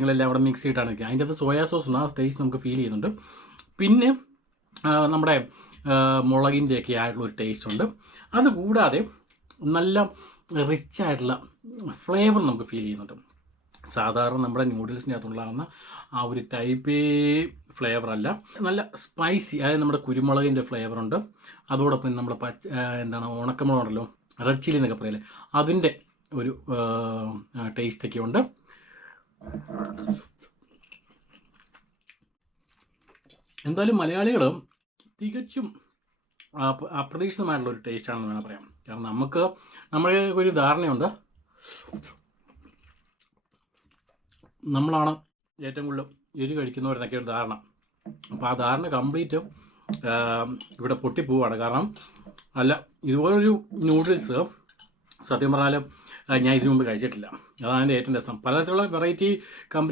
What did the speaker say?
നിങ്ങളെല്ലാം അവിടെ മിക്സ് ചെയ്തിട്ടാണ് നിൽക്കുക. അതിൻ്റെ അകത്ത് സോയാ സോസ് ഉണ്ട്, ആ ടേസ്റ്റ് നമുക്ക് ഫീൽ ചെയ്യുന്നുണ്ട്. പിന്നെ നമ്മുടെ മുളകിൻ്റെയൊക്കെ ആയിട്ടുള്ള ഒരു ടേസ്റ്റ് ഉണ്ട്. അതുകൂടാതെ നല്ല റിച്ച് ആയിട്ടുള്ള ഫ്ലേവർ നമുക്ക് ഫീൽ ചെയ്യുന്നുണ്ട്. സാധാരണ നമ്മുടെ നൂഡിൽസിൻ്റെ അകത്തുണ്ടാകുന്ന ആ ഒരു ടൈപ്പേ ഫ്ലേവർ അല്ല, നല്ല സ്പൈസി, അതായത് നമ്മുടെ കുരുമുളകിൻ്റെ ഫ്ലേവർ ഉണ്ട്. അതോടൊപ്പം നമ്മുടെ ഉണക്കമുളകുണ്ടല്ലോ, റെഡ് ചില്ലി എന്നൊക്കെ പറയല്ലേ, അതിൻ്റെ ഒരു ടേസ്റ്റൊക്കെ ഉണ്ട്. എന്തായാലും മലയാളികൾ തികച്ചും അപ്രതീക്ഷിതമായിട്ടുള്ള ഒരു ടേസ്റ്റാണെന്ന് വേണം പറയാം. കാരണം നമ്മുടെ ഒരു ധാരണയുണ്ട്, നമ്മളാണ് ഏറ്റവും കൂടുതൽ എരി കഴിക്കുന്നവരെന്നൊക്കെ ഒരു ധാരണ. അപ്പോൾ ആ ധാരണ കംപ്ലീറ്റ് ഇവിടെ പൊട്ടിപ്പോവാണ്. കാരണം ഇതുപോലൊരു നൂഡിൽസ് സത്യം പറഞ്ഞാൽ ഞാൻ ഇതിനു മുമ്പ് കഴിച്ചിട്ടില്ല. അതാണ് എൻ്റെ ഏറ്റവും രസം. പലതരത്തിലുള്ള വെറൈറ്റി